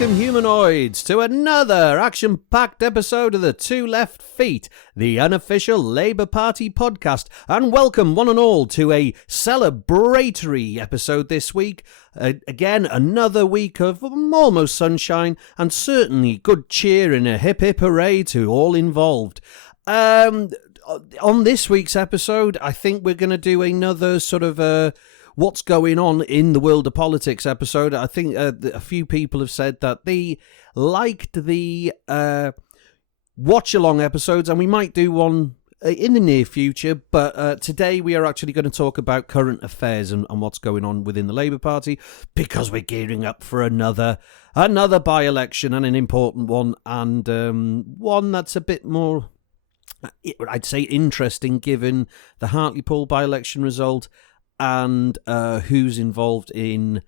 welcome humanoids to another action-packed episode of the Two Left Feet, the unofficial Labour Party podcast, and welcome one and all to a celebratory episode this week. Again, another week of almost sunshine and certainly good cheer and a hip hip hooray to all involved. On this week's episode, I think we're going to do another sort of what's going on in the world of politics episode. I think a few people have said that they liked the watch-along episodes, and we might do one in the near future, but today we are actually going to talk about current affairs and what's going on within the Labour Party, because we're gearing up for another by-election, and an important one, and one that's a bit more, I'd say, interesting given the Hartlepool by-election result and who's involved in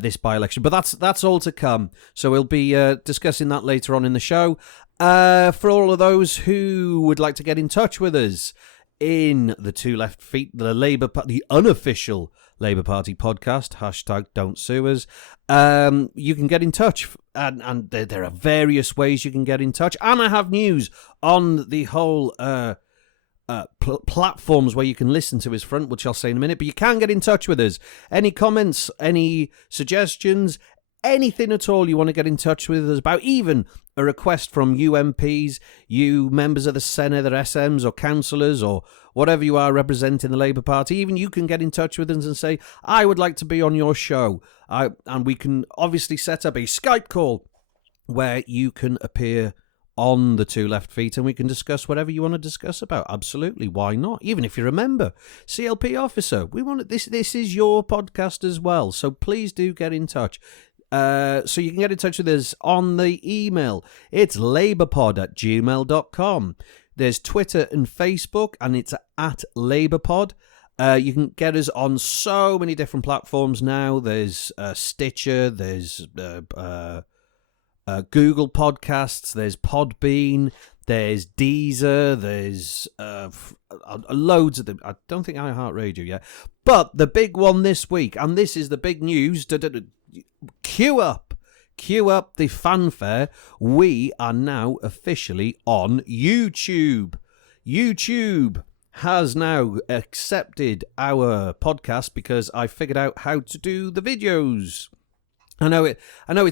this by-election. But that's all to come. So we'll be discussing that later on in the show. For all of those who would like to get in touch with us in the Two Left Feet, the unofficial Labour Party podcast, hashtag Don't Sue Us, you can get in touch. And there are various ways you can get in touch. And I have news on the whole platforms where you can listen to his front, which I'll say in a minute, but you can get in touch with us. Any comments, any suggestions, anything at all you want to get in touch with us about, even a request from you MPs, you members of the Senate, or SMs or councillors or whatever you are representing the Labour Party, even you can get in touch with us and say, I would like to be on your show. And we can obviously set up a Skype call where you can appear on the Two Left Feet, and we can discuss whatever you want to discuss about. Absolutely, why not? Even if you're a member, CLP officer, we want this. This is your podcast as well, so please do get in touch. So you can get in touch with us on the email. It's labourpod@gmail.com. There's Twitter and Facebook, and it's at labourpod. You can get us on so many different platforms now. There's Stitcher, there's Google Podcasts, there's Podbean, there's Deezer, there's loads of them. I don't think iHeartRadio yet. But the big one this week, and this is the big news, cue up the fanfare. We are now officially on YouTube. YouTube has now accepted our podcast because I figured out how to do the videos. I know it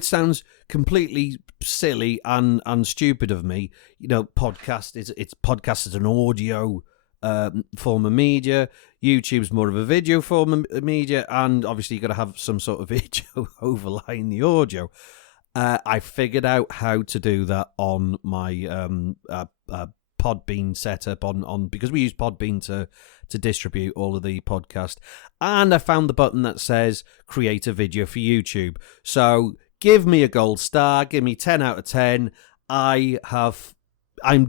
sounds completely silly and stupid of me. You know, podcast is an audio form of media. YouTube's more of a video form of media, and obviously you've got to have some sort of video overlying the audio. I figured out how to do that on my Podbean setup on because we use Podbean to distribute all of the podcast, and I found the button that says create a video for YouTube. So give me a gold star, give me 10 out of 10. I'm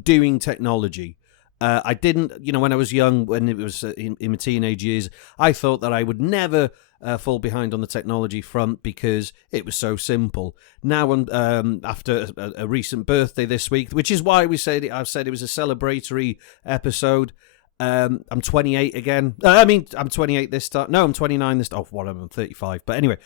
doing technology. I didn't, when I was young, when it was in my teenage years, I thought that I would never fall behind on the technology front because it was so simple. Now, after a recent birthday this week, which is why I've said it was a celebratory episode. I'm 28 again. I'm 28 this time. No, I'm 29 this time. Oh, what am I? I'm 35. But anyway,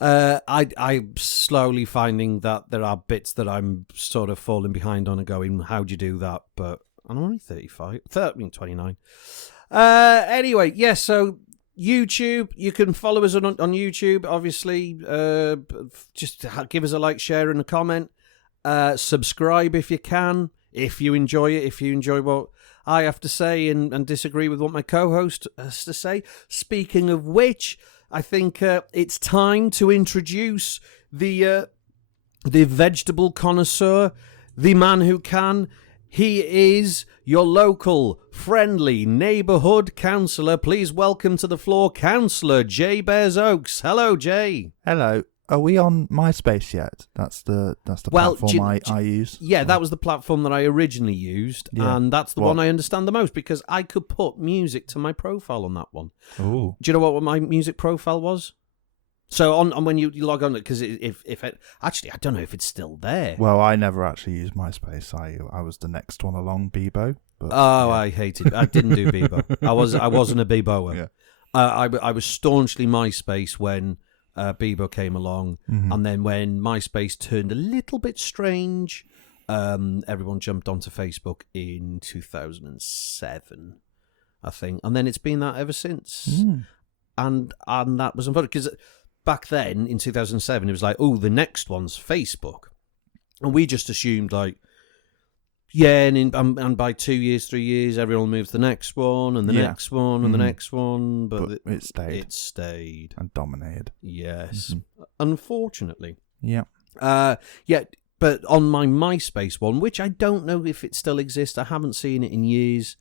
I'm slowly finding that there are bits that I'm sort of falling behind on and going, how'd you do that? But I'm only 29. Anyway, yes, so YouTube, you can follow us on YouTube, obviously. Just give us a like, share, and a comment. Subscribe if you can, if you enjoy it, if you enjoy what I have to say and disagree with what my co-host has to say. Speaking of which, I think it's time to introduce the vegetable connoisseur, the man who can. He is your local, friendly neighbourhood councillor. Please welcome to the floor, Cllr Jabez Oakes. Hello, Jay. Hello. Are we on MySpace yet? That's the platform I use. Yeah, that was the platform that I originally used, and that's the one I understand the most because I could put music to my profile on that one. Ooh. Do you know what my music profile was? So on when you log on, because if it actually, I don't know if it's still there. Well, I never actually used MySpace. I was the next one along, Bebo. But, I hated. I didn't do Bebo. I wasn't a Beboer. Yeah. I was staunchly MySpace when Bieber came along, and then when MySpace turned a little bit strange, everyone jumped onto Facebook in 2007, I think, and then it's been that ever since. And that was unfortunate because back then in 2007 it was like, oh, the next one's Facebook, and we just assumed like, yeah, and by 2 years, 3 years, everyone moves to the next one and the next one and the next one, but it stayed. It stayed And dominated. Yes, unfortunately. Yeah. But on my MySpace one, which I don't know if it still exists, I haven't seen it in years.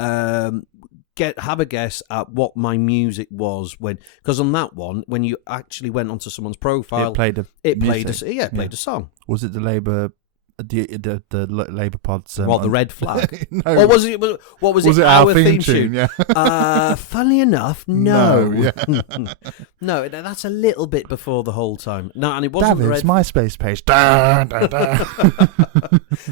Have a guess at what my music was because on that one, when you actually went onto someone's profile, it played a song. Was it the Labour? The Labour Pod's the red flag? No. Or was it? What was it? Was it our theme tune? Yeah. Funnily enough, no. No, No, that's a little bit before the whole time. No, and it wasn't David's the red MySpace page. Dun, dun, dun.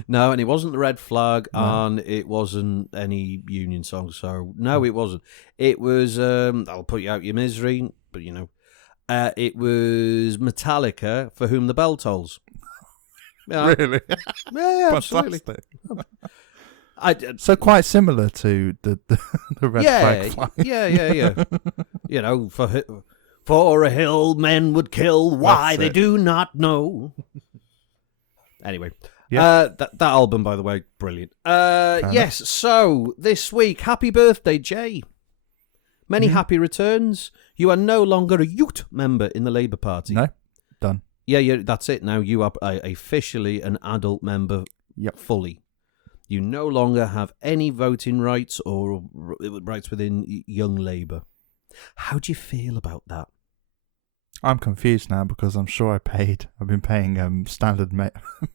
No, and it wasn't the red flag, and it wasn't any Union song. So no, it wasn't. It was I'll Put You Out Your Misery, but it was Metallica, For Whom the Bell Tolls. Yeah. Really? Yeah, absolutely. So quite similar to the red flag. Yeah. For a hill men would kill, why they do not know. Anyway, that album, by the way, brilliant. Yes, so this week, happy birthday, Jay. Many happy returns. You are no longer a youth member in the Labour Party. No, done. Yeah, that's it. Now you are officially an adult member fully. You no longer have any voting rights or rights within Young Labour. How do you feel about that? I'm confused now because I'm sure I've been paying standard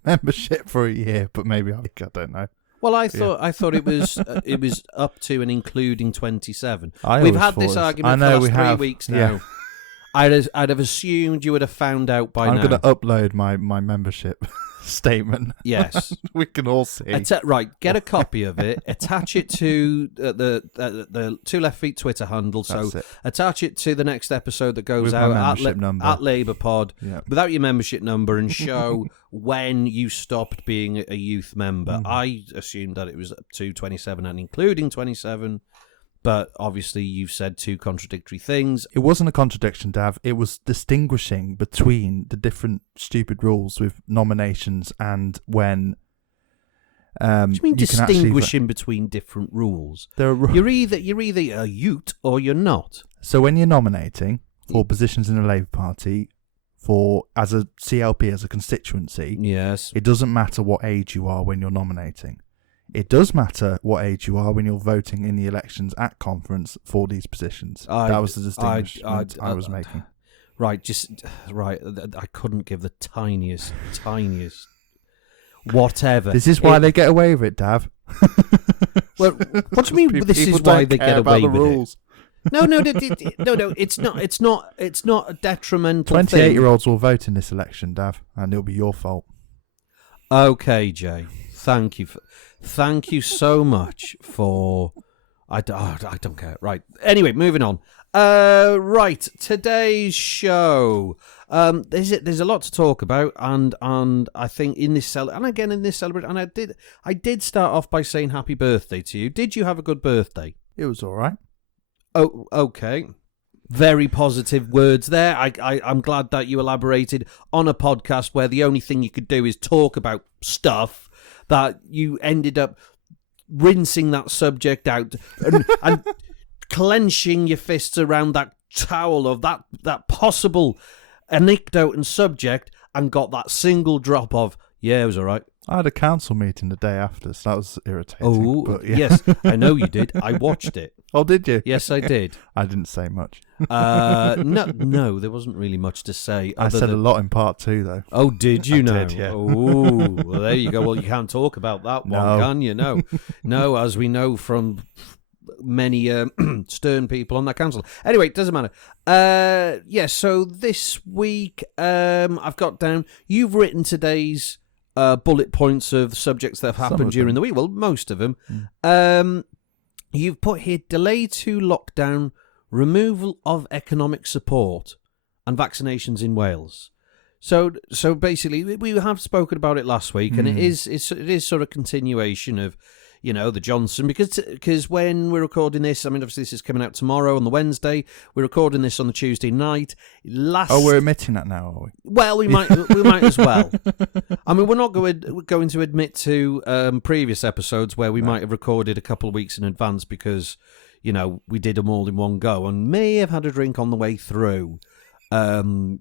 membership for a year, but maybe I don't know. Well, I thought it was up to and including 27. We've had this argument for the last 3 weeks now. Yeah. I'd have assumed you would have found out by now. I'm going to upload my membership statement. Yes. We can all see. Right, get a copy of it, attach it to the Two Left Feet Twitter handle. Attach it to the next episode that goes with out at Labour Pod without your membership number and show when you stopped being a youth member. I assumed that it was up to 27 and including 27. But obviously you've said two contradictory things. It wasn't a contradiction, Dav. It was distinguishing between the different stupid rules with nominations and when... what do you mean distinguishing between different rules? You're either a ute or you're not. So when you're nominating for positions in the Labour Party, as a CLP, as a constituency, yes, it doesn't matter what age you are when you're nominating. It does matter what age you are when you're voting in the elections at conference for these positions. That was the distinction I was making. Right, I couldn't give the tiniest whatever. This is why they get away with it, Dav. Well, what do you mean? This is why they get away with rules. It? No. It's not a detrimental. 28-year-olds will vote in this election, Dav, and it'll be your fault. Okay, Jay. Thank you so much for... I don't care. Right. Anyway, moving on. Right. Today's show. There's a lot to talk about, and I think in this celebration, and I did start off by saying happy birthday to you. Did you have a good birthday? It was all right. Oh, okay. Very positive words there. I'm glad that you elaborated on a podcast where the only thing you could do is talk about stuff, that you ended up rinsing that subject out and clenching your fists around that towel of that possible anecdote and subject and got that single drop of, yeah, it was all right. I had a council meeting the day after, so that was irritating. Oh, but yeah. Yes, I know you did. I watched it. Oh, did you? Yes, I did. I didn't say much. No, there wasn't really much to say. I said a lot in part 2, though. Oh, did you know? Did, yeah. Oh, well, there you go. Well, you can't talk about that one, can you? No, as we know from many stern people on that council. Anyway, it doesn't matter. So this week I've got down, you've written today's bullet points of the subjects that have happened during the week. Well, most of them. You've put here, delay to lockdown, removal of economic support. and vaccinations in Wales. So basically, we have spoken about it last week, and it is sort of continuation of, the Johnson, because when we're recording this, I mean, obviously this is coming out tomorrow on the Wednesday. We're recording this on the Tuesday night. We're admitting that now, are we? Well, we might as well. I mean, we're not going to admit to previous episodes where we might have recorded a couple of weeks in advance because, we did them all in one go and may have had a drink on the way through. Go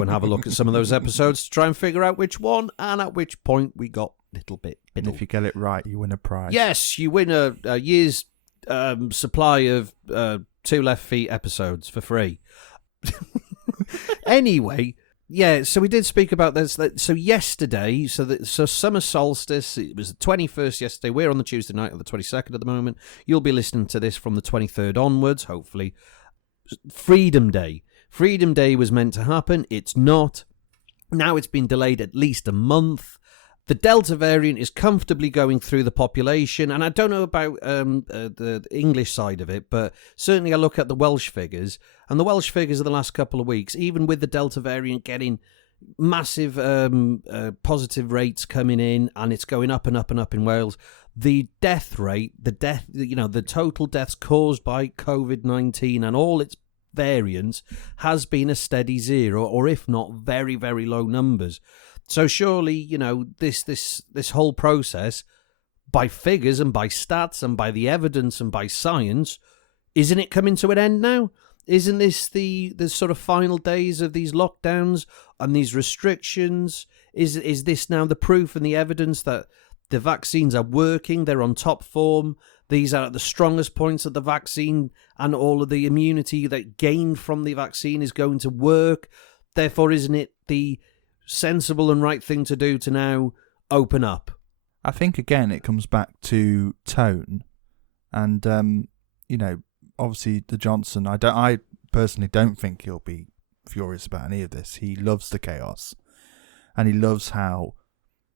and have a look at some of those episodes to try and figure out which one and at which point we got a little bit. And if you get it right, you win a prize. Yes, you win a year's supply of 2 Left Feet episodes for free. Anyway, yeah, so we did speak about this. So yesterday, so summer solstice, it was the 21st yesterday. We're on the Tuesday night of the 22nd at the moment. You'll be listening to this from the 23rd onwards, hopefully. Freedom Day. Freedom Day was meant to happen. It's not. Now it's been delayed at least a month. The Delta variant is comfortably going through the population, and I don't know about the English side of it, but certainly I look at the Welsh figures, and the Welsh figures of the last couple of weeks, even with the Delta variant getting massive positive rates coming in, and it's going up and up and up in Wales, the death rate, the total deaths caused by COVID-19 and all its variants has been a steady 0, or if not very, very low numbers. So surely, this whole process, by figures and by stats and by the evidence and by science, isn't it coming to an end now? Isn't this the sort of final days of these lockdowns and these restrictions? Is this now the proof and the evidence that the vaccines are working, they're on top form, these are the strongest points of the vaccine, and all of the immunity that gained from the vaccine is going to work? Therefore, isn't it the sensible and right thing to do to now open up? I think, again, it comes back to tone. And, obviously the Johnson, I personally don't think he'll be furious about any of this. He loves the chaos. And he loves how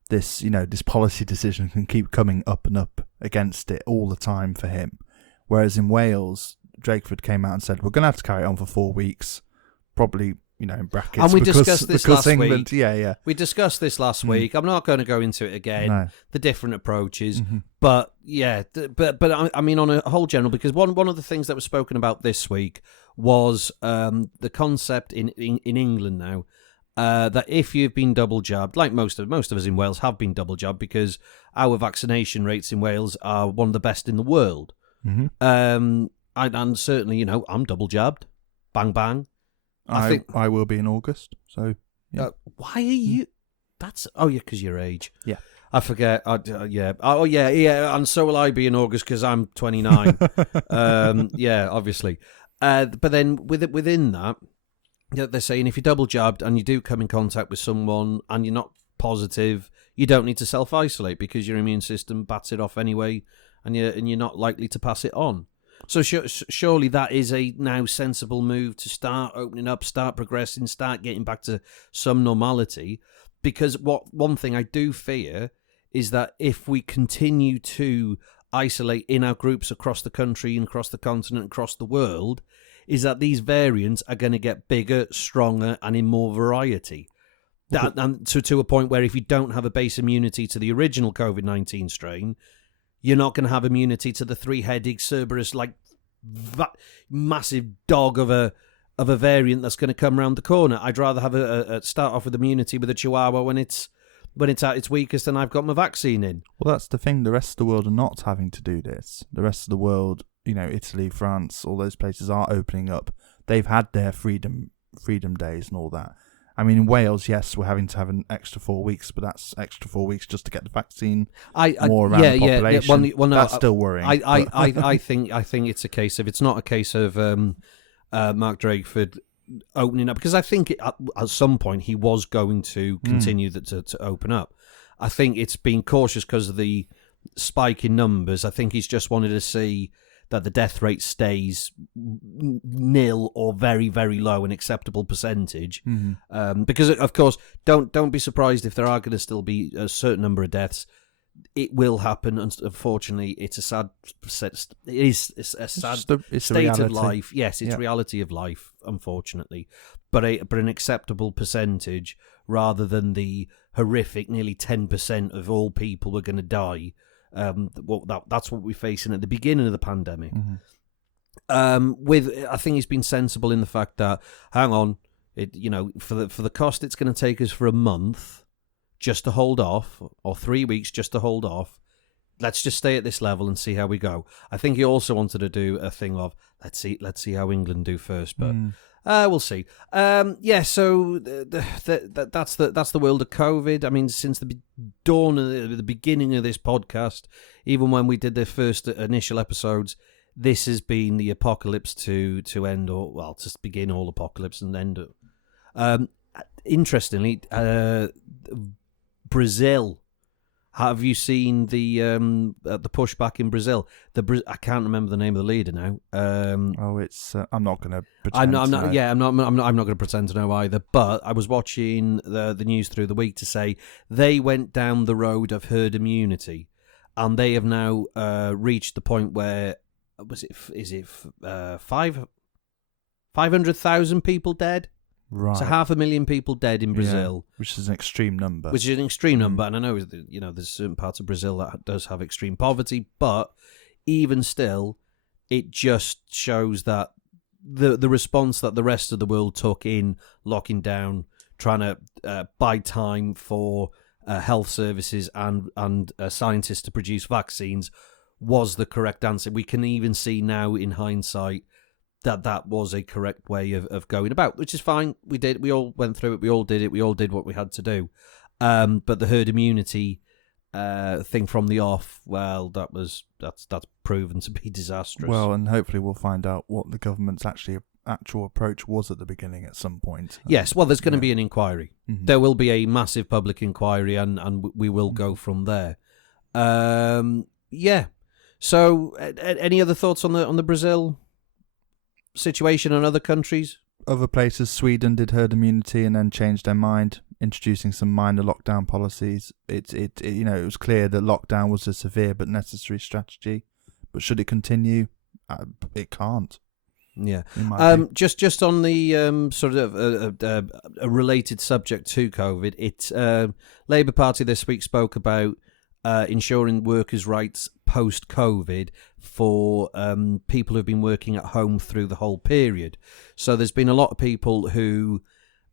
this policy decision can keep coming up and up against it all the time for him. Whereas in Wales, Drakeford came out and said, we're going to have to carry it on for 4 weeks, probably, in brackets. And we discussed this last England, week. Yeah. We discussed this last week. I'm not going to go into it again, the different approaches. Mm-hmm. But, yeah, but I mean, on a whole general, because one of the things that was spoken about this week was the concept in England now, that if you've been double jabbed, like most of us in Wales have been double jabbed, because our vaccination rates in Wales are one of the best in the world. Mm-hmm. And certainly, I'm double jabbed. Bang, bang. I think I will be in August. So, yeah. Why are you? Because your age. Yeah. I forget. Yeah. Oh, yeah. And so will I be in August because I'm 29. Yeah, obviously. But then within that, they're saying if you're double jabbed and you do come in contact with someone and you're not positive, you don't need to self-isolate because your immune system bats it off anyway, and you're not likely to pass it on. So surely that is a now sensible move to start opening up, start progressing, start getting back to some normality. Because one thing I do fear is that if we continue to isolate in our groups across the country and across the continent, across the world, is that these variants are going to get bigger, stronger, and in more variety. And to a point where if you don't have a base immunity to the original COVID-19 strain, you're not going to have immunity to the three-headed Cerberus, massive dog of a variant that's going to come around the corner. I'd rather have a start off with immunity with a Chihuahua when it's at its weakest and I've got my vaccine in. Well, that's the thing. The rest of the world are not having to do this. The rest of the world, Italy, France, all those places are opening up. They've had their freedom days and all that. I mean, in Wales, yes, we're having to have an extra 4 weeks, but that's extra 4 weeks just to get the vaccine more around the population. Yeah. Well, no, that's still worrying. I think it's a case of, it's not a case of Mark Drakeford opening up, because I think at some point he was going to continue to open up. I think it's been cautious because of the spike in numbers. I think he's just wanted to see that the death rate stays nil or very, very low, an acceptable percentage. Mm-hmm. Because, of course, don't be surprised if there are going to still be a certain number of deaths. It will happen. Unfortunately, it's a sad state of life. Yes, it's reality of life, unfortunately. but an acceptable percentage, rather than the horrific nearly 10% of all people were going to die. That's what we're facing at the beginning of the pandemic. I think he's been sensible in the fact that, hang on, for the cost it's going to take us for a month just to hold off, or 3 weeks just to hold off, let's just stay at this level and see how we go. I think he also wanted to do a thing of let's see how England do first, but we'll see. So that's the world of COVID. I mean, since the dawn of the beginning of this podcast, even when we did the first initial episodes, this has been the apocalypse to end, or well, to begin all apocalypse and end it. Interestingly, Brazil. Have you seen the pushback in Brazil? I can't remember the name of the leader now. It's I'm not going to pretend. I'm not going to pretend to know either. But I was watching the news through the week to say they went down the road of herd immunity, and they have now reached the point where is it 500,000 people dead? Right. So 500,000 people dead in Brazil. Yeah, which is an extreme number. And I know there's certain parts of Brazil that does have extreme poverty, but even still, it just shows that the response that the rest of the world took in locking down, trying to buy time for health services and scientists to produce vaccines was the correct answer. We can even see now in hindsight that was a correct way of going about, which is fine. We all went through it. We all did it. We all did what we had to do. But the herd immunity thing from the off, well, that's proven to be disastrous. Well, and hopefully we'll find out what the government's actual approach was at the beginning at some point. Yes, well, there's going to be an inquiry. Mm-hmm. There will be a massive public inquiry, and we will go from there. So, any other thoughts on the Brazil situation in other countries? Other places, Sweden did herd immunity and then changed their mind, introducing some minor lockdown policies. It was clear that lockdown was a severe but necessary strategy. But should it continue? It can't. Yeah. Just on the sort of a related subject to COVID, Labour Party this week spoke about ensuring workers' rights post-COVID for people who've been working at home through the whole period. So there's been a lot of people who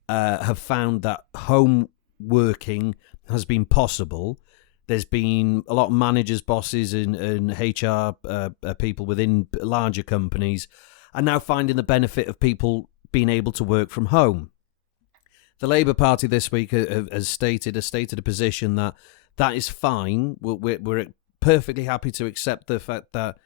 have found that home working has been possible. There's been a lot of managers, bosses, and HR people within larger companies are now finding the benefit of people being able to work from home. The Labour Party this week has stated a position that is fine. We're perfectly happy to accept the fact that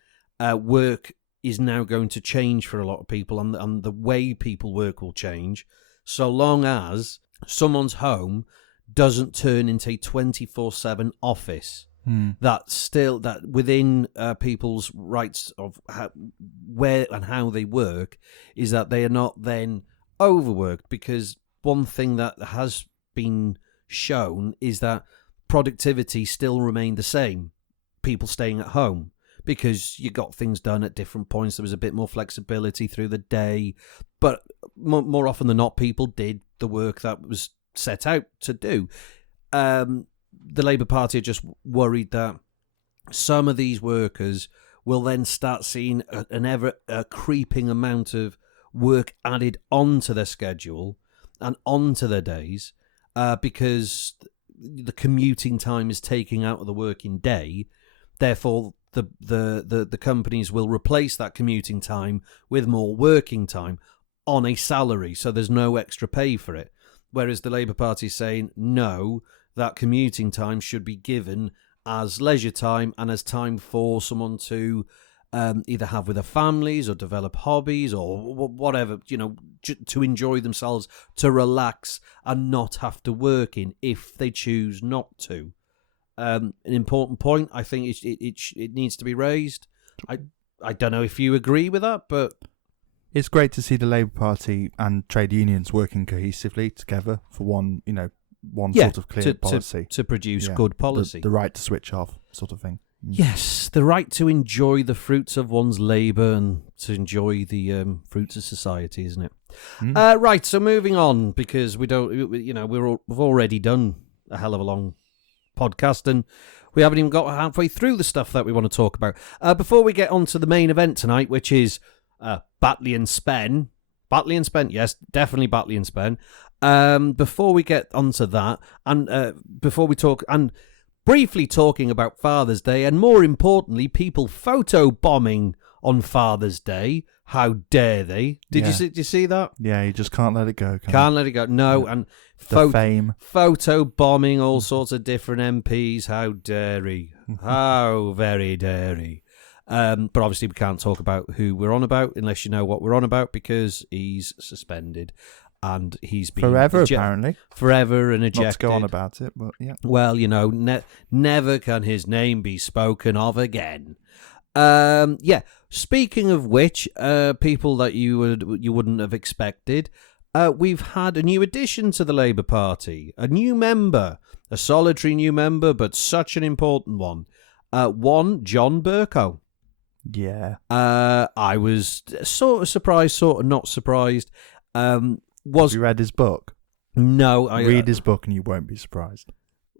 work is now going to change for a lot of people, and the way people work will change, so long as someone's home doesn't turn into a 24/7 office. That within people's rights of where and how they work is that they are not then overworked, because one thing that has been shown is that productivity still remained the same, people staying at home, because you got things done at different points. There was a bit more flexibility through the day, but more often than not, people did the work that was set out to do. The Labour Party are just worried that some of these workers will then start seeing an ever creeping amount of work added onto their schedule and onto their days, because the commuting time is taking out of the working day. Therefore, the companies will replace that commuting time with more working time on a salary, so there's no extra pay for it. Whereas the Labour Party is saying, no, that commuting time should be given as leisure time and as time for someone to either have with their families or develop hobbies or whatever, to enjoy themselves, to relax and not have to work in if they choose not to. An important point, I think it needs to be raised. I don't know if you agree with that, but it's great to see the Labour Party and trade unions working cohesively together for one sort of clear policy to produce good policy. The right to switch off, sort of thing. Yes, the right to enjoy the fruits of one's labour and to enjoy the fruits of society, isn't it? Right, so moving on, because we've already done a hell of a long podcast, and we haven't even got halfway through the stuff that we want to talk about. Before we get on to the main event tonight, which is Batley Spen, yes, definitely Batley Spen. Before we get onto that, and before we talk, and briefly talking about Father's Day, and more importantly, people photo bombing on Father's Day. How dare they? Did you see that? Yeah, you just can't let it go. Can't let it go. No, and the fame, photo bombing all sorts of different MPs. How dare he? How very dare he? But obviously we can't talk about who we're on about unless you know what we're on about, because he's suspended and he's been forever apparently. Forever and ejected. Not to go on about it, but yeah. Well, never can his name be spoken of again. Speaking of which, people that you wouldn't have expected, we've had a new addition to the Labour Party, a new member, a solitary new member, but such an important one. John Bercow. Yeah. I was sort of surprised, sort of not surprised. Have you read his book? No, read his book and you won't be surprised.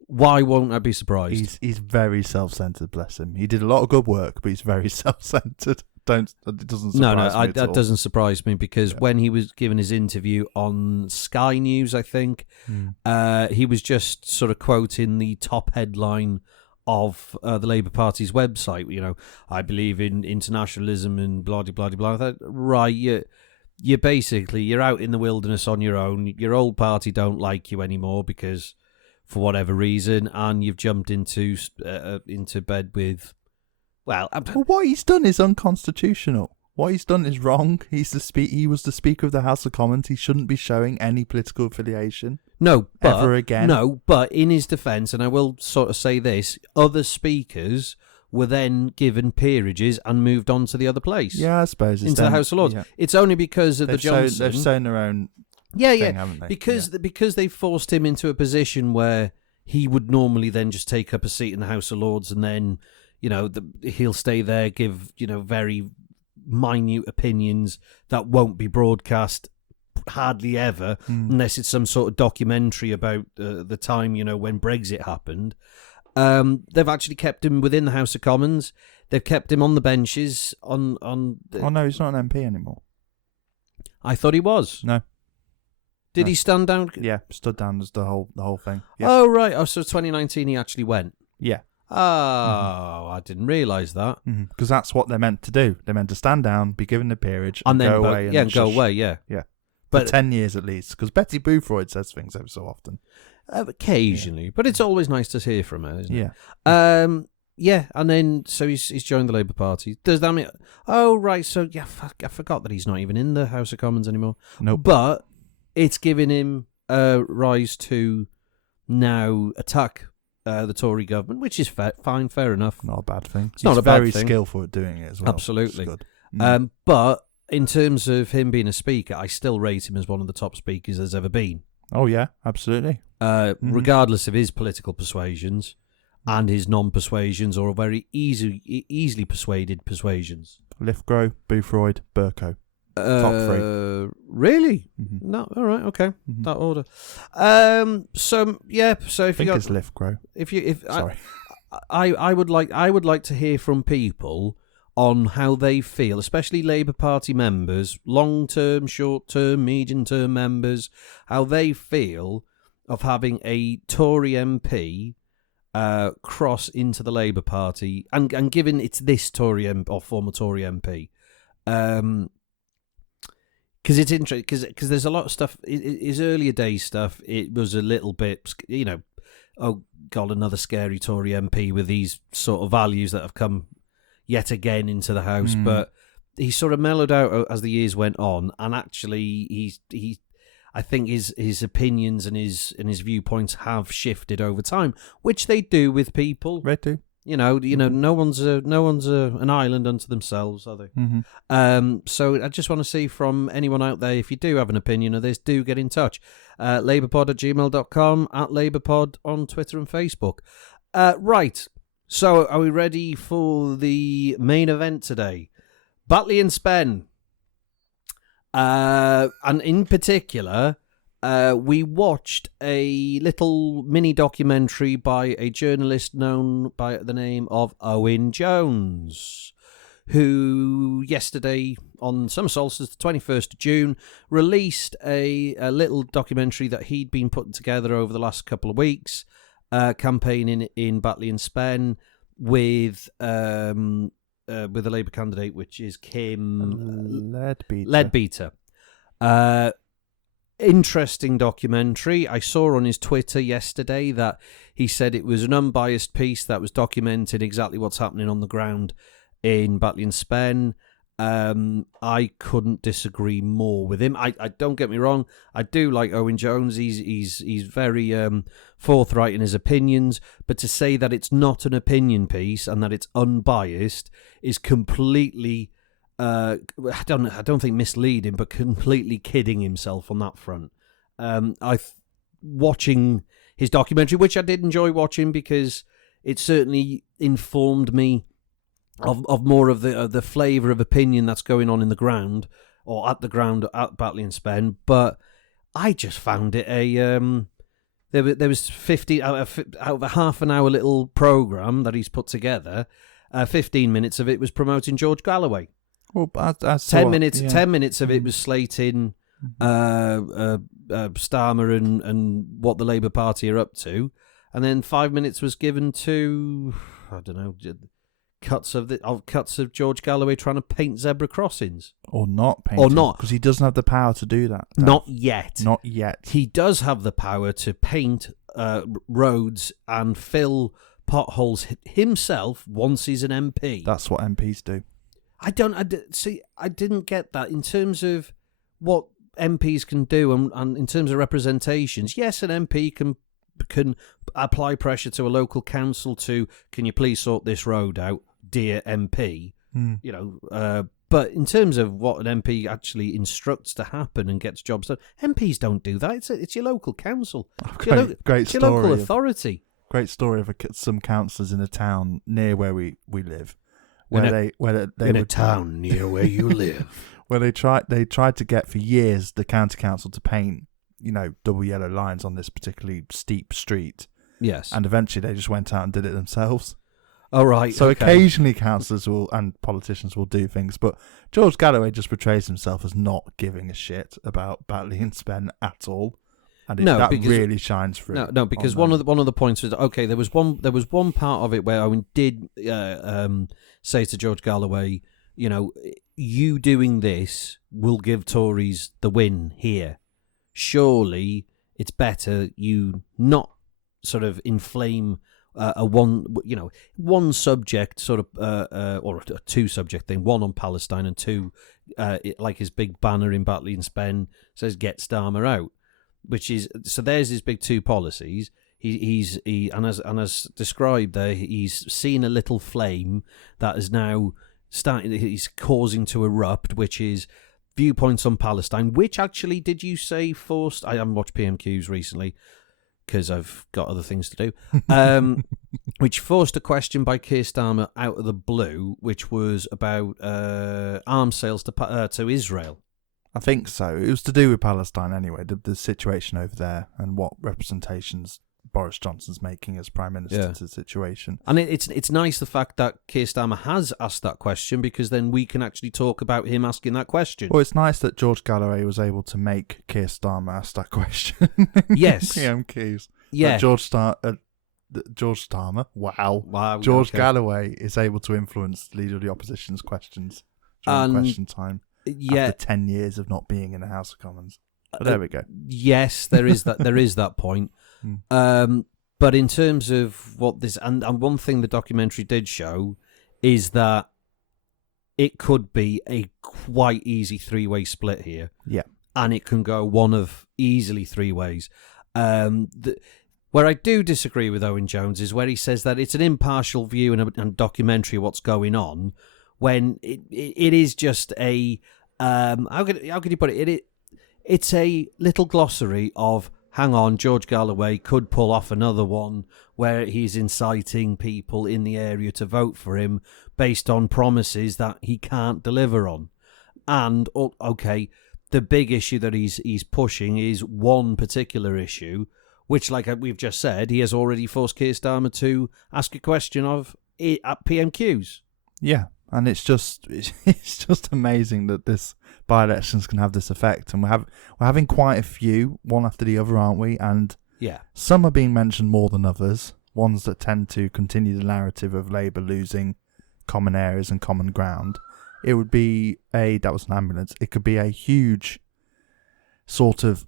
Why won't I be surprised? He's very self-centered, bless him. He did a lot of good work, but he's very self-centered. It doesn't surprise me that doesn't surprise me, because when he was given his interview on Sky News, I think, he was just sort of quoting the top headline of the Labour Party's website. I believe in internationalism and blah blah blah. I thought, right, you're basically you're out in the wilderness on your own. Your old party don't like you anymore because, for whatever reason, and you've jumped into bed with. Well, what he's done is unconstitutional. What he's done is wrong. He was the Speaker of the House of Commons. He shouldn't be showing any political affiliation. Ever again. No, but in his defence, and I will sort of say this, other speakers were then given peerages and moved on to the other place. Yeah, I suppose. Into the House of Lords. Yeah. It's only because of the Johnson. They've sown their own thing, haven't they? Because they forced him into a position where he would normally then just take up a seat in the House of Lords, and then, he'll stay there, give, very minute opinions that won't be broadcast hardly ever, unless it's some sort of documentary about the time, when Brexit happened. They've actually kept him within the House of Commons. They've kept him on the benches. Oh no, he's not an MP anymore. I thought he was. No. Did he stand down? Yeah, stood down as the whole thing. Yeah. Oh right. Oh, so 2019 he actually went. Yeah. Oh, I didn't realise that. Because that's what they're meant to do. They're meant to stand down, be given the peerage, and then go away. And go away. Yeah. But for 10 years at least, because Betty Boothroyd says things every so often. Occasionally, but it's always nice to hear from her, isn't it? Yeah. And then so he's joined the Labour Party. Does that mean? Oh right. So yeah, I forgot that he's not even in the House of Commons anymore. Nope. But it's given him a rise to now attack the Tory government, which is fine, fair enough. Not a bad thing. It's not a bad thing. He's very skillful at doing it as well. Absolutely. Good. But in terms of him being a speaker, I still rate him as one of the top speakers there's ever been. Oh yeah, absolutely. Regardless of his political persuasions and his non-persuasions, or very easily persuaded persuasions. Lithgow, Boothroyd, Bercow. Top 3. Really? No. All right. Okay. That order. So if I think it's Lithgow. Sorry. I would like to hear from people on how they feel, especially Labour Party members, long-term, short-term, medium-term members, how they feel of having a Tory MP cross into the Labour Party, and given it's this Tory or former Tory MP. Because it's interesting, because there's a lot of stuff. His earlier days stuff, it was a little bit, oh God, another scary Tory MP with these sort of values that have come yet again into the House. But he sort of mellowed out as the years went on, and actually I think his opinions and his viewpoints have shifted over time, which they do with people. They do. No one's an island unto themselves, are they? So I just want to see from anyone out there, if you do have an opinion of this, do get in touch. labourpod@gmail.com, @labourpod on Twitter and Facebook. Right. So are we ready for the main event today? Batley Spen. And in particular, we watched a little mini documentary by a journalist known by the name of Owen Jones, who yesterday, on summer solstice, the 21st of June, released a little documentary that he'd been putting together over the last couple of weeks, campaigning in Batley Spen with a Labour candidate, which is Kim Leadbeater. Interesting documentary. I saw on his Twitter yesterday that he said it was an unbiased piece that was documenting exactly what's happening on the ground in Batley Spen. I couldn't disagree more with him. I don't get me wrong, I do like Owen Jones. He's very forthright in his opinions, but to say that it's not an opinion piece and that it's unbiased is completely I don't think misleading, but completely kidding himself on that front. Watching his documentary, which I did enjoy watching because it certainly informed me of more of the flavour of opinion that's going on in the ground, or at the ground at Batley Spen. But I just found it there was 50 out of a half an hour little programme that he's put together. 15 minutes of it was promoting George Galloway. Well, I 10 minutes. Yeah. 10 minutes of it was slating Starmer and what the Labour Party are up to, and then 5 minutes was given to, I don't know, cuts of George Galloway trying to paint zebra crossings, or not, because he doesn't have the power to do that. Not yet. He does have the power to paint roads and fill potholes himself once he's an MP. That's what MPs do. I didn't get that in terms of what MPs can do and in terms of representations. Yes, an MP can apply pressure to a local council to, can you please sort this road out, dear MP? But in terms of what an MP actually instructs to happen and gets jobs done, MPs don't do that. It's your local council. Great story. Your local authority. Great story of some councillors in a town near where we live. Where they in a town near where you live, where they tried to get for years the county council to paint, double yellow lines on this particularly steep street. Yes, and eventually they just went out and did it themselves. Oh right. So occasionally councillors and politicians will do things, but George Galloway just portrays himself as not giving a shit about Batley Spen at all. And that really shines through. No, because one of the points was, okay, there was one part of it where Owen did say to George Galloway, you doing this will give Tories the win here. Surely it's better you not sort of inflame one subject sort of or a two subject thing, one on Palestine and two like his big banner in Batley Spen says get Starmer out. Which is, so there's his big two policies. And as described there, he's seen a little flame that is now he's causing to erupt, which is viewpoints on Palestine, which actually, did you say forced? I haven't watched PMQs recently because I've got other things to do. Which forced a question by Keir Starmer out of the blue, which was about arms sales to Israel. I think so. It was to do with Palestine anyway, the situation over there and what representations Boris Johnson's making as Prime Minister to the situation. And it's nice the fact that Keir Starmer has asked that question, because then we can actually talk about him asking that question. Well, it's nice that George Galloway was able to make Keir Starmer ask that question. Yes. PMQs. Yeah. George Starmer. Wow. George Galloway is able to influence the leader of the opposition's questions during question time. After 10 years of not being in the House of Commons. But there we go. Yes, there is that. There is that point. But in terms of what this, and one thing the documentary did show is that it could be a quite easy three-way split here. Yeah, and it can go one of easily three ways. Where I do disagree with Owen Jones is where he says that it's an impartial view and documentary of what's going on, when it is just a how could you put it? It's a little glossary of, hang on, George Galloway could pull off another one where he's inciting people in the area to vote for him based on promises that he can't deliver on. And, okay, the big issue that he's pushing is one particular issue, which, like we've just said, he has already forced Keir Starmer to ask a question of it at PMQs. Yeah, and it's just amazing that this by-elections can have this effect, and we're having quite a few, one after the other, aren't we? And yeah, some are being mentioned more than others. Ones that tend to continue the narrative of Labour losing common areas and common ground. It would be that was an ambulance. It could be a huge sort of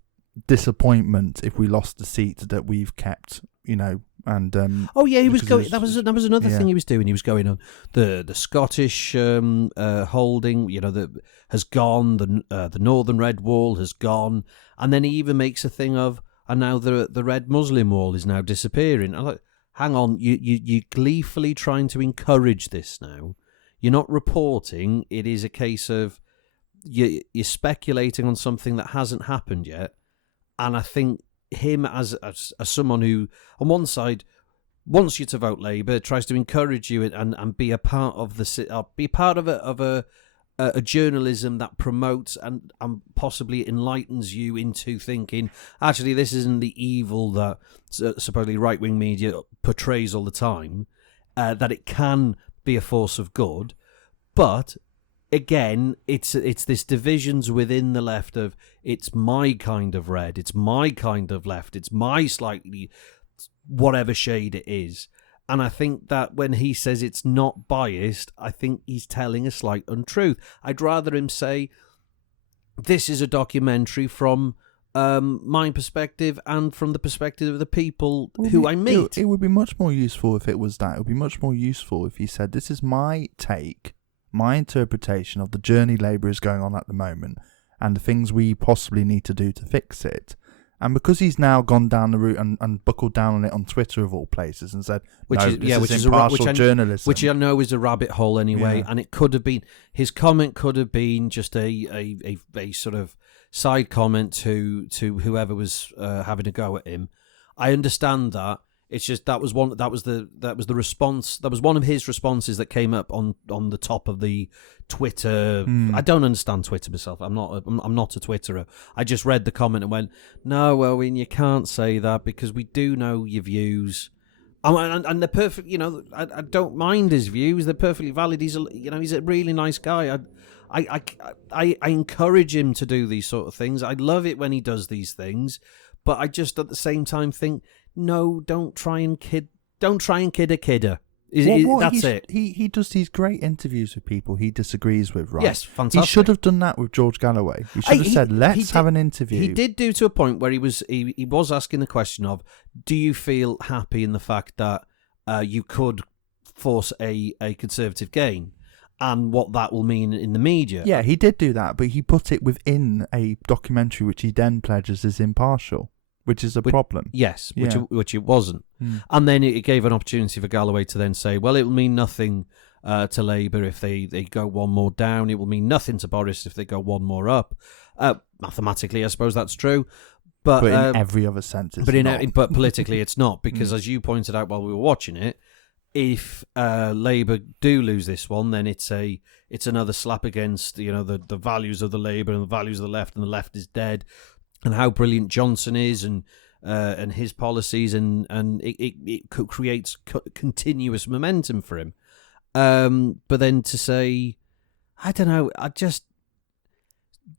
disappointment if we lost the seat that we've kept, and oh yeah, he was going. That was another thing he was doing. He was going on the Scottish holding, that has gone. The Northern Red Wall has gone, and then he even makes a thing of, and now the Red Muslim Wall is now disappearing. I'm like, hang on, you gleefully trying to encourage this now. You're not reporting. It is a case of you're speculating on something that hasn't happened yet. And I think him as someone who, on one side, wants you to vote Labour, tries to encourage you and be a part of a journalism that promotes and possibly enlightens you into thinking, actually, this isn't the evil that supposedly right-wing media portrays all the time, that it can be a force of good. But again, it's this divisions within the left of, it's my kind of red, it's my kind of left, it's my slightly whatever shade it is. And I think that when he says it's not biased, I think he's telling a slight untruth. I'd rather him say, this is a documentary from my perspective and from the perspective of the people who I meet. It would be much more useful if it was that. It would be much more useful if he said, this is my take, my interpretation of the journey Labour is going on at the moment and the things we possibly need to do to fix it. And because he's now gone down the route and buckled down on it on Twitter of all places and said, which is impartial journalism. Which I know is a rabbit hole anyway, and it could have been, his comment could have been just a sort of side comment to whoever was having a go at him. I understand that. It's just that was the response. That was one of his responses that came up on the top of the Twitter. I don't understand Twitter myself. I'm not a Twitterer. I just read the comment and went, no, Owen, you can't say that because we do know your views. And they're perfect. I don't mind his views. They're perfectly valid. He's a really nice guy. I encourage him to do these sort of things. I love it when he does these things, but I just at the same time think, no, don't try and kid a kidder. That's it. He does these great interviews with people he disagrees with, right? Yes, fantastic. He should have done that with George Galloway. He should have said, let's have an interview. He did do to a point where he was asking the question of, do you feel happy in the fact that you could force a Conservative gain and what that will mean in the media? Yeah, he did do that, but he put it within a documentary which he then pledges is impartial. Which is a problem. Yes, which it wasn't. And then it gave an opportunity for Galloway to then say, well, it will mean nothing to Labour if they go one more down. It will mean nothing to Boris if they go one more up. Mathematically, I suppose that's true. But in every other sense, it's not. But politically, it's not. Because as you pointed out while we were watching it, if Labour do lose this one, then it's another slap against the values of the Labour and the values of the left, and the left is dead. And how brilliant Johnson is, and his policies, and it creates continuous momentum for him. But then to say, I don't know, I just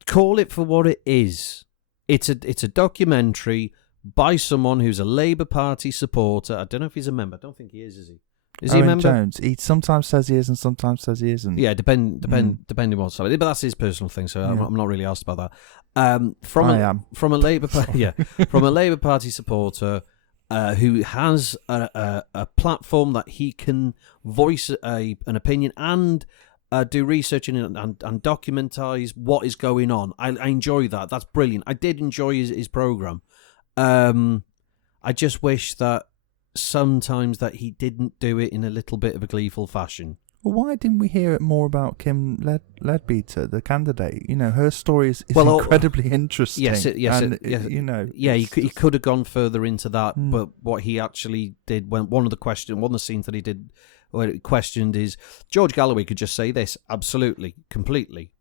call it for what it is. It's a documentary by someone who's a Labour Party supporter. I don't know if he's a member. I don't think he is he? Is he a member? Jones. He sometimes says he is and sometimes says he isn't. Yeah, depending what side. But that's his personal thing, so I'm not really asked about that. From a Labour Party supporter who has a platform that he can voice an opinion and do research and documentise what is going on. I enjoy that. That's brilliant. I did enjoy his programme. I just wish that sometimes that he didn't do it in a little bit of a gleeful fashion. Well, why didn't we hear it more about Kim Leadbeater, the candidate? Her story is incredibly interesting. Yes. He could have gone further into that, but what he actually did, when one of the scenes that he did where he questioned is, George Galloway could just say this, absolutely, completely.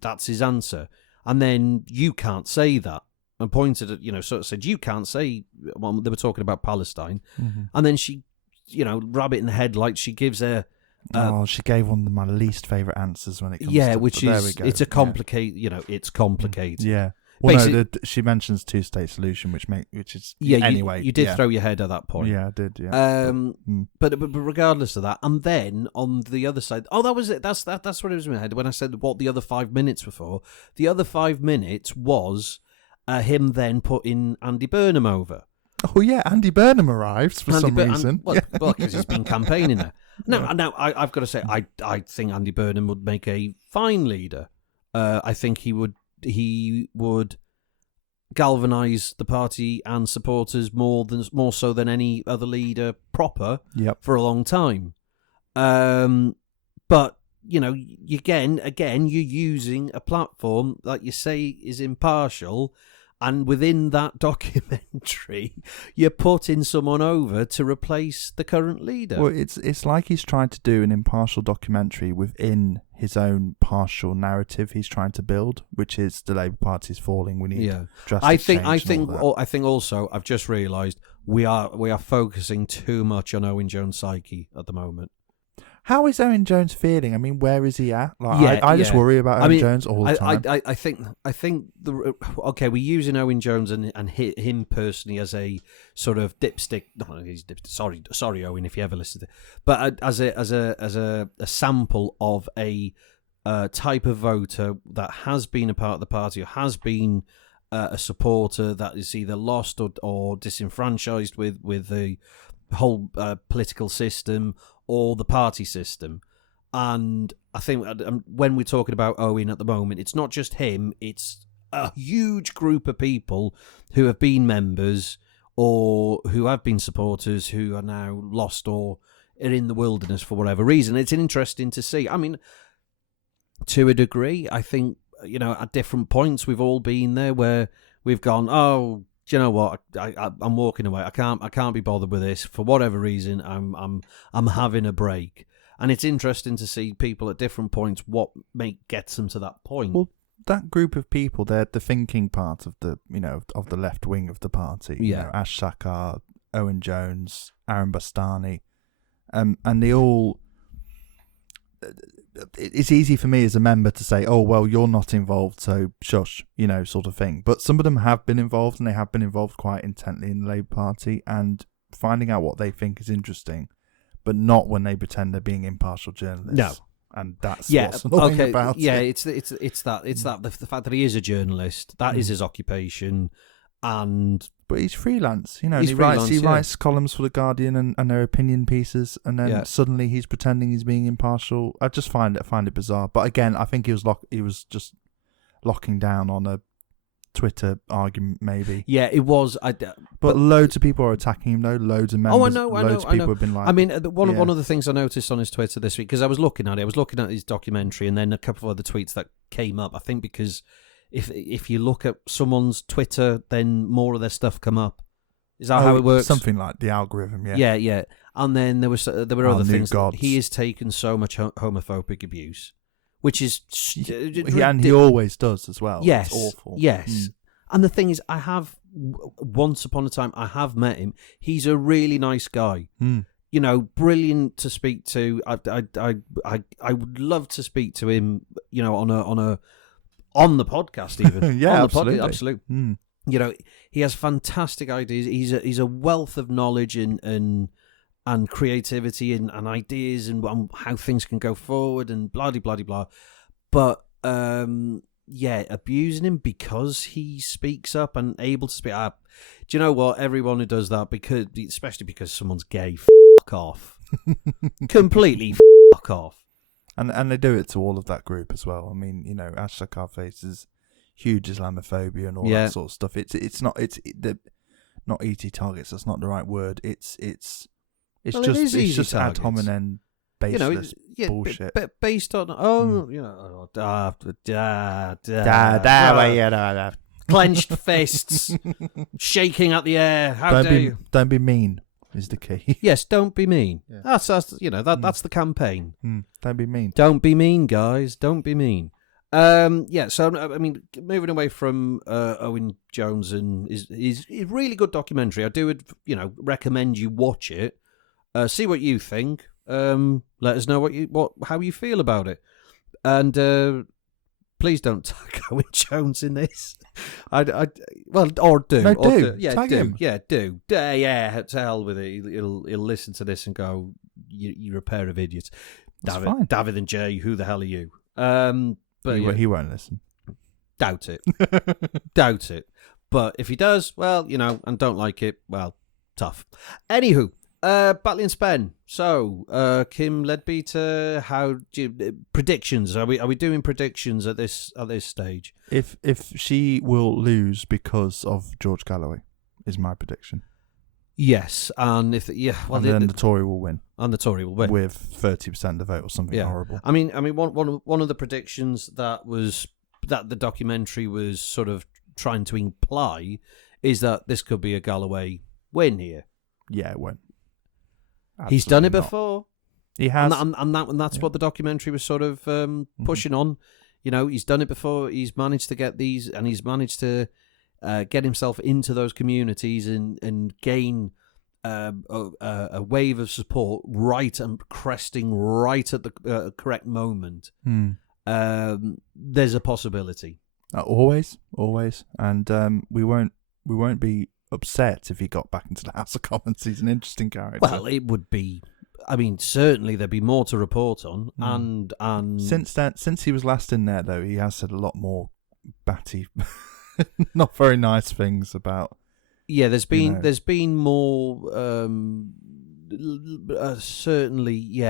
That's his answer. And then you can't say that. And pointed at, sort of said, you can't say, well, they were talking about Palestine. Mm-hmm. And then she, rabbit in the headlights, she gives her... she gave one of my least favourite answers when it comes to... Yeah, which there is, we go. it's a complicated, it's complicated. Yeah. Well, no, she mentions two-state solution, which is... Yeah, anyway. You did throw your head at that point. Yeah, I did, yeah. But regardless of that, and then on the other side... Oh, that was it. That's what it was in my head when I said what the other 5 minutes were for. The other 5 minutes was him then putting Andy Burnham over. Oh, yeah, Andy Burnham arrives for some reason. Well, because he's been campaigning there. Now, I've got to say, I think Andy Burnham would make a fine leader. I think he would galvanise the party and supporters more so than any other leader proper for a long time. But again, you're using a platform like you say is impartial. And within that documentary, you're putting someone over to replace the current leader. Well, it's like he's trying to do an impartial documentary within his own partial narrative he's trying to build, which is the Labour Party's falling. We need drastic change. I think also I've just realised we are focusing too much on Owen Jones' psyche at the moment. How is Owen Jones feeling? I mean, where is he at? I just worry about Owen Jones all the time. I think we're using Owen Jones and him personally as a sort of dipstick. No, he's dipstick. Sorry, Owen, if you ever listen to it. But as a sample of a type of voter that has been a part of the party or has been a supporter that is either lost or disenfranchised with the whole political system or the party system. And I think when we're talking about Owen at the moment, it's not just him, it's a huge group of people who have been members or who have been supporters who are now lost or are in the wilderness for whatever reason. It's interesting to see. I mean, to a degree, I think, at different points we've all been there where we've gone, oh, do you know what? I'm walking away. I can't be bothered with this for whatever reason. I'm having a break, and it's interesting to see people at different points what gets them to that point. Well, that group of people, they're the thinking part of the of the left wing of the party. Yeah, Ash Sakar, Owen Jones, Aaron Bastani, and they all. It's easy for me as a member to say, oh, well, you're not involved, so shush, sort of thing. But some of them have been involved, and they have been involved quite intently in the Labour Party, and finding out what they think is interesting, but not when they pretend they're being impartial journalists. No. And that's what's annoying about it. Yeah, it's the fact that he is a journalist, that is his occupation, but he's freelance, He's he freelance, writes columns for The Guardian and their opinion pieces, and then suddenly he's pretending he's being impartial. I just find it bizarre. But again, I think he was just locking down on a Twitter argument, maybe. Yeah, it was. But loads of people are attacking him, though. Loads of members. Oh, I know. Loads of people have been like. I mean, one of the things I noticed on his Twitter this week, because I was looking at his documentary, and then a couple of other tweets that came up. I think because if you look at someone's Twitter, then more of their stuff come up. Is that how it works? Something like the algorithm, yeah. Yeah. And then there were other things. Gods. He has taken so much homophobic abuse, which is and he always does as well. Yes, it's awful. Yes. And the thing is, once upon a time, I have met him. He's a really nice guy. Brilliant to speak to. I would love to speak to him. On the podcast, even. Yeah, on the absolutely. Absolutely. He has fantastic ideas. He's a wealth of knowledge and creativity and ideas and how things can go forward and blah blah blah blah. But abusing him because he speaks up and able to speak up. Do you know what? Everyone who does that, especially because someone's gay, fuck off. Completely fuck off. And they do it to all of that group as well. I mean, Ash Sakar faces huge Islamophobia and all that sort of stuff. It's not easy targets. That's not the right word. It's just ad hominem baseless bullshit. But based on clenched fists, shaking at the air. How dare you? Don't be mean. Is the key. Yes, don't be mean. Yeah. That's the campaign. Don't be mean. Don't be mean, guys. Don't be mean. So I mean, moving away from Owen Jones and his really good documentary, I do, recommend you watch it. See what you think. Let us know how you feel about it, and please don't tag Owen Jones in this. Or do. No, or do. Yeah, tag do. him. Yeah, do. Yeah, to hell with it. He'll listen to this and go, "You're a pair of idiots." That's fine. David and Jay, who the hell are you? But He won't listen. Doubt it. Doubt it. But if he does, well, and don't like it, well, tough. Anywho, Batley Spen. So, Kim Leadbeater, predictions? Are we doing predictions at this stage? If she will lose because of George Galloway, is my prediction. Yes, and then the Tory will win. And the Tory will win with 30% of the vote or something horrible. I mean, one of the predictions that the documentary was sort of trying to imply is that this could be a Galloway win here. Yeah, it won't. Absolutely He's done it not. before. He has, and that's what the documentary was sort of pushing on. He's done it before. He's managed to get these, and he's managed to get himself into those communities and gain a wave of support cresting right at the correct moment. There's a possibility. Always, and we won't be upset if he got back into the House of Commons. He's an interesting character. Well, it would be. I mean, certainly there'd be more to report on, and since he was last in there, though, he has said a lot more batty, not very nice things about. Yeah, there's been more, certainly,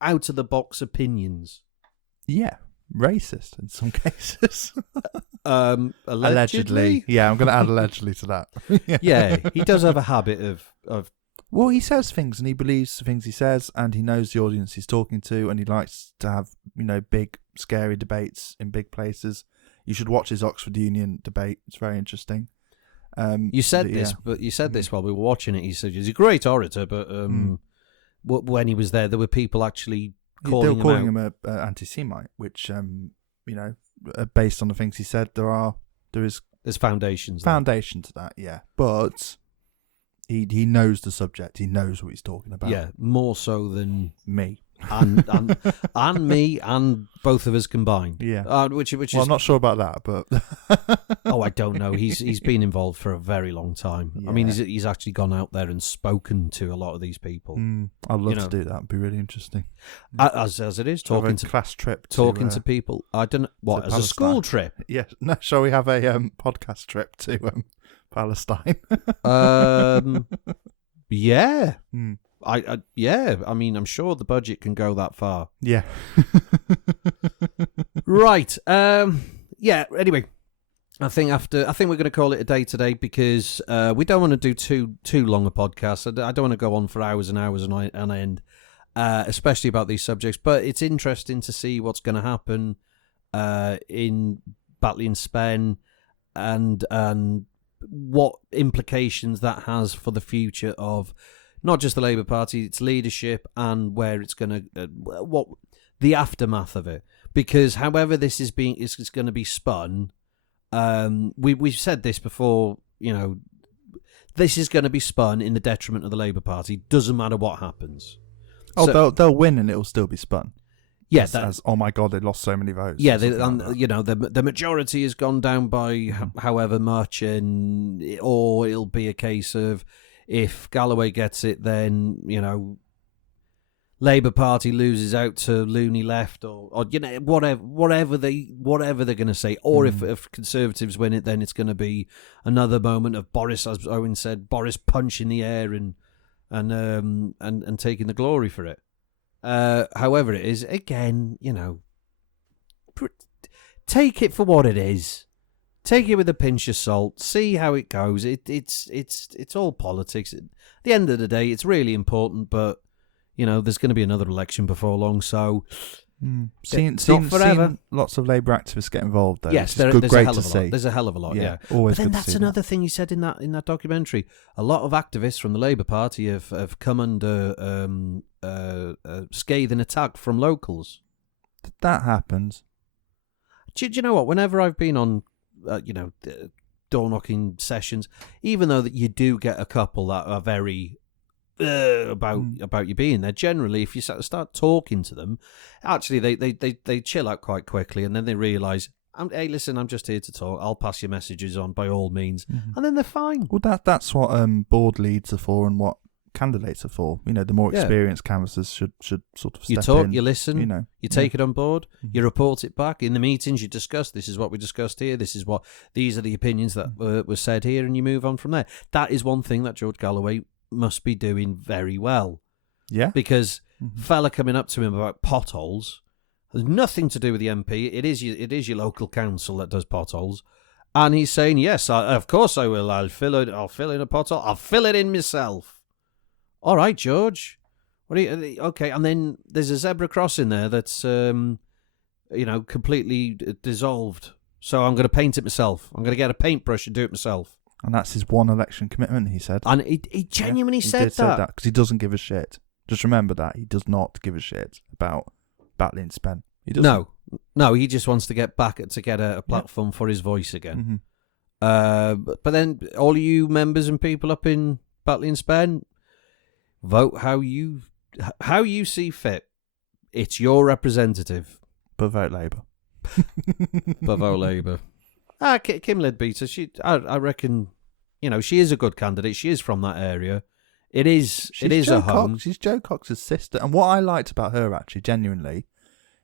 out of the box opinions. Yeah, racist in some cases. Allegedly. Yeah, I'm going to add allegedly to that. Yeah, he does have a habit of. Well, he says things and he believes the things he says, and he knows the audience he's talking to, and he likes to have big, scary debates in big places. You should watch his Oxford Union debate; it's very interesting. You said this while we were watching it. He said he's a great orator, but when he was there were people actually calling him an anti-Semite, which based on the things he said, there's foundations to that, yeah. But he knows the subject. He knows what he's talking about. Yeah, more so than me. and me and both of us combined. Yeah, which is. I'm not sure about that, but I don't know. He's been involved for a very long time. Yeah. I mean, he's actually gone out there and spoken to a lot of these people. I'd love to do that. It'd be really interesting. As it is, talking to class trip, talking to people. I don't know what as Palestine. A school trip. Yeah. No, shall we have a podcast trip to Palestine? Yeah. I mean, I'm sure the budget can go that far. Yeah. Right. Anyway, I think we're going to call it a day today because we don't want to do too long a podcast. I don't want to go on for hours and hours on end, especially about these subjects. But it's interesting to see what's going to happen in Batley Spen and what implications that has for the future of not just the Labour Party, its leadership, and where it's going to, what the aftermath of it. Because however this is going to be spun, we've said this before. This is going to be spun in the detriment of the Labour Party. Doesn't matter what happens. They'll win, and it will still be spun. Yeah, oh my God, they lost so many votes. Yeah, the majority has gone down by however much, or it'll be a case of, if Galloway gets it, then Labour Party loses out to Looney left, or whatever they're going to say. Or if Conservatives win it, then it's going to be another moment of Boris, as Owen said, Boris punching the air and taking the glory for it. However it is, again, take it for what it is. Take it with a pinch of salt. See how it goes. It's all politics. At the end of the day, it's really important. But there's going to be another election before long. So, seeing lots of Labour activists get involved, though. Yes, there's a hell of a lot. There's a hell of a lot. Yeah. Always. But then that's another thing you said in that documentary. A lot of activists from the Labour Party have come under scathing attack from locals. That happens. Do you know what? Whenever I've been on, door knocking sessions, even though that you do get a couple that are very about you being there, generally, if you start talking to them, actually they chill out quite quickly, and then they realise, hey, listen, I'm just here to talk. I'll pass your messages on by all means, and then they're fine. Well, that's what board leads are for, and what candidates are for. The more experienced canvassers should sort of step you talk, in, you listen, you take it on board, you report it back in the meetings. You discuss. This is what we discussed here. These are the opinions that were said here, and you move on from there. That is one thing that George Galloway must be doing very well. Yeah, because fella coming up to him about potholes has nothing to do with the MP. It is your local council that does potholes, and he's saying, yes, of course I will. I'll fill in a pothole. I'll fill it in myself. All right, George. Okay, and then there's a zebra crossing there that's completely dissolved. So I'm going to paint it myself. I'm going to get a paintbrush and do it myself. And that's his one election commitment, he said. And he genuinely said that. Because he doesn't give a shit. Just remember that. He does not give a shit about Batley Spen. He doesn't. No, he just wants to get back to get a platform for his voice again. But then all you members and people up in Batley Spen, vote how you see fit. It's your representative. But vote Labour. But vote Labour. Kim Leadbeater, I reckon, she is a good candidate. She is from that area. It is a home. She's Joe Cox's sister. And what I liked about her, actually, genuinely,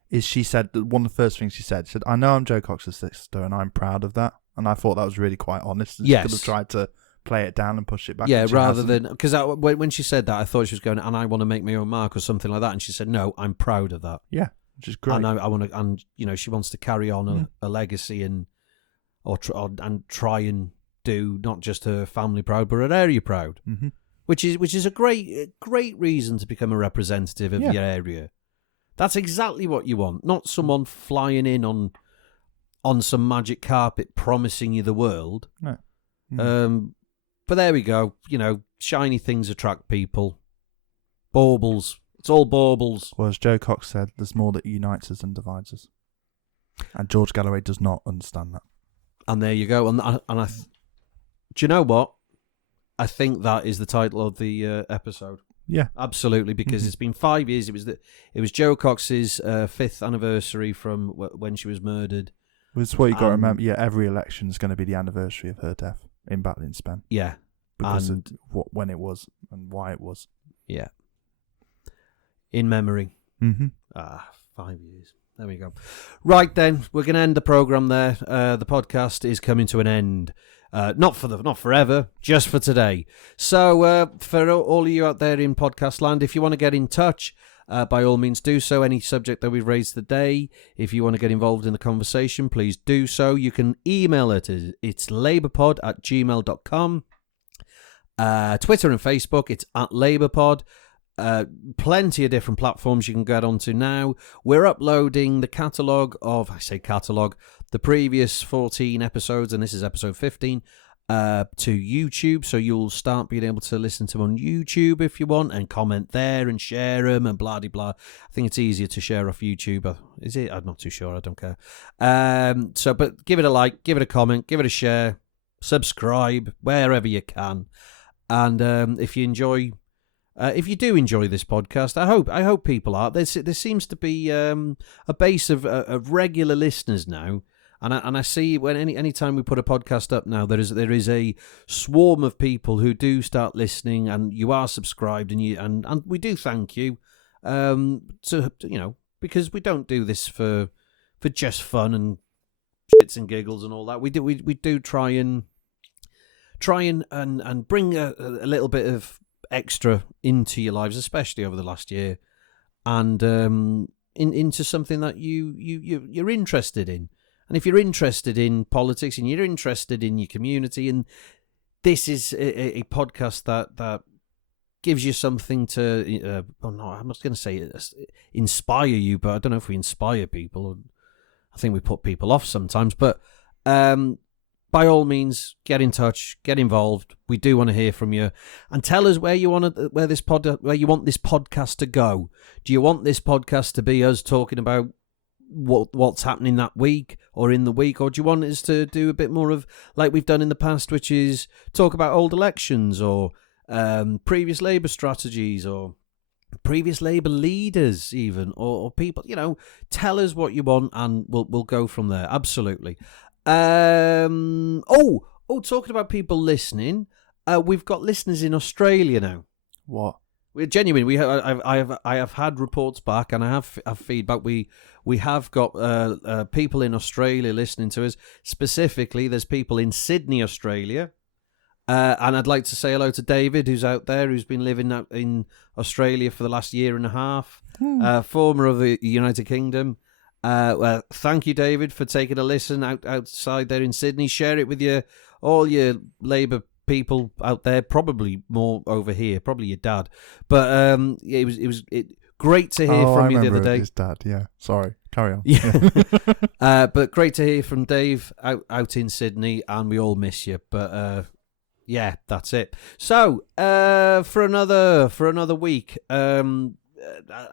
is she said that one of the first things she said, I know I'm Joe Cox's sister and I'm proud of that. And I thought that was really quite honest. She could have tried to play it down and push it back. Yeah, rather than... Because when she said that, I thought she was going, and I want to make my own mark or something like that. And she said, no, I'm proud of that. Yeah, which is great. And I want to... And, she wants to carry on a legacy and try and do not just her family proud, but her area proud, which is a great reason to become a representative of your area. That's exactly what you want, not someone flying in on some magic carpet promising you the world. No. But there we go. Shiny things attract people. Baubles. It's all baubles. Well, as Joe Cox said, there's more that unites us than divides us, and George Galloway does not understand that. And there you go. And do you know what? I think that is the title of the episode. Yeah, absolutely. Because it's been 5 years. It was Joe Cox's 5th anniversary from when she was murdered. That's what you got to remember. Yeah, every election is going to be the anniversary of her death in Batley Spen. Yeah, because of when it was and why it was. Yeah, in memory. 5 years. There we go. Right then, we're going to end the programme there. The podcast is coming to an end. Not forever, just for today. So for all of you out there in podcast land, if you want to get in touch, by all means do so. Any subject that we've raised today, if you want to get involved in the conversation, please do so. You can email it. It's labourpod@gmail.com. Twitter and Facebook, it's @labourpod. Plenty of different platforms you can get onto now. We're uploading the the previous 14 episodes, and this is episode 15, to YouTube. So you'll start being able to listen to them on YouTube if you want, and comment there and share them and blah de blah. I think it's easier to share off YouTube. Is it? I'm not too sure. I don't care. But give it a like, give it a comment, give it a share, subscribe wherever you can, and if you do enjoy this podcast, I hope people are. There seems to be a base of regular listeners now, and I see when any time we put a podcast up now, there is a swarm of people who do start listening, and you are subscribed, and we do thank you. Because we don't do this for just fun and shits and giggles and all that. We do try and bring a little bit of extra into your lives, especially over the last year, and into something that you're interested in. And if you're interested in politics and you're interested in your community, and this is a podcast that gives you something to I'm not going to say inspire you, but I don't know if we inspire people. I think we put people off sometimes, but by all means, get in touch, get involved. We do want to hear from you, and tell us where you want this podcast to go. Do you want this podcast to be us talking about what's happening that week or in the week, or do you want us to do a bit more of like we've done in the past, which is talk about old elections or previous Labour strategies or previous Labour leaders even, or people, tell us what you want and we'll go from there. Absolutely. Talking about people listening, we've got listeners in Australia now. What? We're genuine. I have had reports back, and I have feedback. We have got people in Australia listening to us. Specifically, there's people in Sydney, Australia. And I'd like to say hello to David, who's out there, who's been living out in Australia for the last year and a half, former of the United Kingdom. Thank you, David, for taking a listen outside there in Sydney. Share it with all your Labour people out there, probably more over here, probably your dad. But it was great to hear from you the other day. His dad, yeah. Sorry, carry on. Yeah. But great to hear from Dave out in Sydney, and we all miss you. But yeah, that's it. So, for another week, I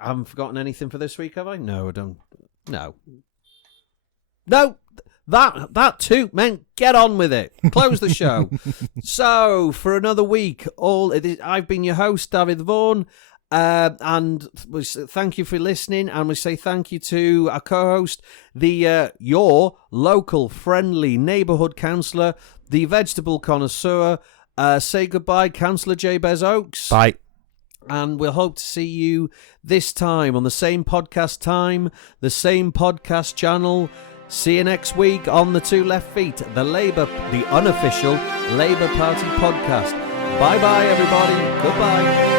haven't forgotten anything for this week, have I? No, I don't. No, that too meant get on with it. Close the show. So, for another week, I've been your host, Dafydd Vaughan, and we thank you for listening, and we say thank you to our co-host, your local friendly neighbourhood councillor, the vegetable connoisseur. Say goodbye, Cllr Jabez Oakes. Bye. And we'll hope to see you this time on the same podcast time, the same podcast channel. See you next week on the Two Left Feet, the unofficial Labour Party podcast. Bye-bye, everybody. Goodbye.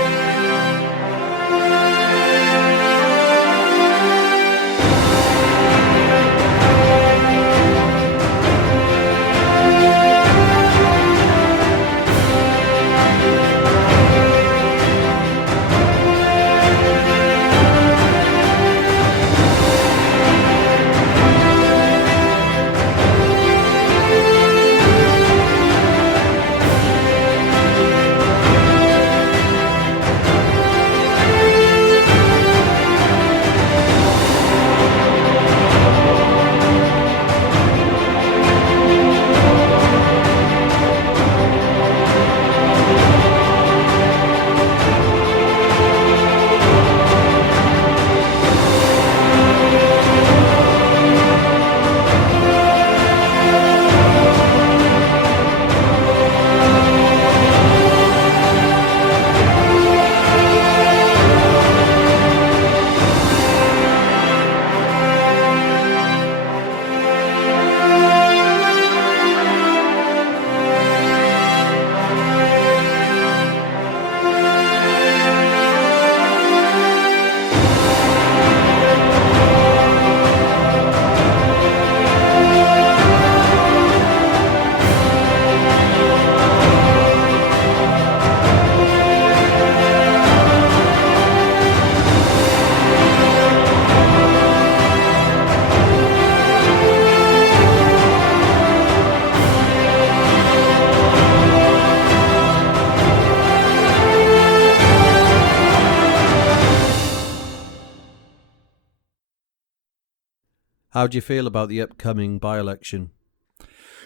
How do you feel about the upcoming by-election?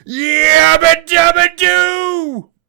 Yabba dabba doo!